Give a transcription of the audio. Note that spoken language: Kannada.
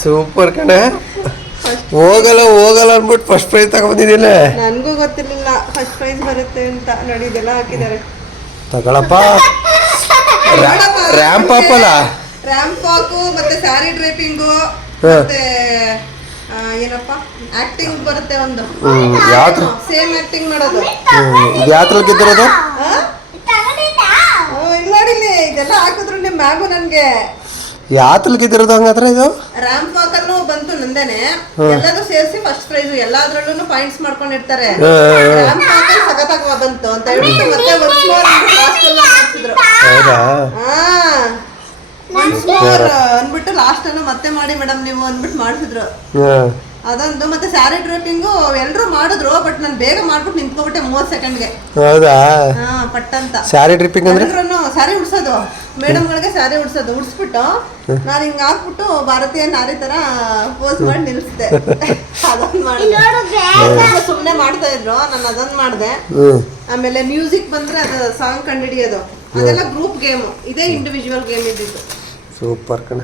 ಸೂಪರ್ ಕಣ. ಹೋಗಲ್ಲ ಹೋಗಲ್ಲ ಅಂದ್ಬಿಟ್ಟು ಫಸ್ಟ್ ಪ್ರೈಸ್ ತಗೊಂಡಿದ್ದೀನಿ ನನಗೂ ಗೊತ್ತಿರಲಿಲ್ಲ ಫಸ್ಟ್ ಪ್ರೈಸ್ ಬರುತ್ತೆ ಅಂತ ನೋಡಿ ಇದೆಲ್ಲ ಹಾಕಿದ್ದಾರೆ. ತಗೊಳಪ್ಪ. ರ್ಯಾಂಪ್ ಅಪ್ಪಲ್ಲ ರ್ಯಾಂಪ್ ವಾಕು ಮತ್ತೆ ಸ್ಯಾರಿ ಡ್ರೈಪಿಂಗು. ಮತ್ತೆ ಏನಪ್ಪ? ಆಕ್ಟಿಂಗ್ ಬರುತ್ತೆ ಒಂದು. ಸೇಮ್ ಆಕ್ಟಿಂಗ್ ಮಾಡೋದು. ಯಾವ್ದ್ರಲ್ಲಿ ಗೆದ್ದಿರೋದು ಹಾಕಿದ್ರು ನನಗೆ. ಯಾವ್ದ್ರಲ್ಲಿ ಹಂಗಾದ್ರೆ ಇದು? ರ್ಯಾಂಪ್ ವಾಕರ್ನು ಬಂತು ನಂದೇನೆ. ಎಲ್ಲದೂ ಸೇರಿಸಿ ಫಸ್ಟ್ ಪ್ರೈಸ್ ಎಲ್ಲಾದ್ರಲ್ಲೂ ಪಾಯಿಂಟ್ಸ್ ಮಾಡ್ಕೊಂಡಿರ್ತಾರೆ. ಹ, ಹ, ಹ. ಅಲ್ಲಿ ಸಖತ್ತಾಗಿ ಬಂತು ಅಂತ ಹೇಳಿ ಮತ್ತೆ once more ಲಾಸ್ಟ್ ಅಲ್ಲಿ ಮಾಡ್ತಿದ್ರು ಹೌದಾ? ಅಂದ್ಬಿಟ್ಟು ಲಾಸ್ಟ್ ಅನ್ನು ಮತ್ತೆ ಮಾಡಿ ಮೇಡಮ್ ನೀವು ಅಂದ್ಬಿಟ್ಟು ಮಾಡಿಸಿದ್ರು. ಹ್ಮ್. ಅದೊಂದು ಮತ್ತೆ ಸ್ಯಾರಿ ಡ್ರೈಪಿಂಗು ಎಲ್ಲರೂ ಮಾಡಿದ್ರು ಬಟ್ ನಾನು ಬೇಗ ಮಾಡ್ಬಿಟ್ಟು ನಿಂತ್ಕೊಬಿಟ್ಟೆ ಮೂವತ್ತು ಸೆಕೆಂಡ್ಗೆ ಹೌದಾ? ಹಾ ಪಟ್ಟಂತ. ಸ್ಯಾರಿ ಡ್ರಿಪ್ಪಿಂಗ್ ಅಂದ್ರೆ? ಸ್ಯಾರಿ ಉಡ್ಸೋದು. ಮೇಡಮ್ಗಳಿಗೆ ಸ್ಯಾರಿ ಉಡ್ಸೋದು. ಉಡ್ಸ್ಬಿಟ್ಟು ನಾನು ಹಿಂಗ್ ಹಾಕ್ಬಿಟ್ಟು ಭಾರತೀಯ ನಾರಿ ತರ ಪೋಸ್ ಮಾಡಿ ನಿಲ್ಸಿದೆ. ಅದೊಂದು ಮಾಡಿದೆ. ಸುಮ್ಮನೆ ಮಾಡ್ತಾ ಇದ್ರು. ನಾನು ಅದನ್ ಮಾಡಿದೆ. ಆಮೇಲೆ ಮ್ಯೂಸಿಕ್ ಬಂದ್ರೆ ಅದು ಸಾಂಗ್ ಕಂಡುಹಿಡಿಯೋದು ಅದೆಲ್ಲ ಗ್ರೂಪ್ ಗೇಮ್ ಇದೇ ಇಂಡಿವಿಜುವಲ್ ಗೇಮ್ ಇದ್ದಿದ್ದು. ಸೂಪರ್ ಕಣ.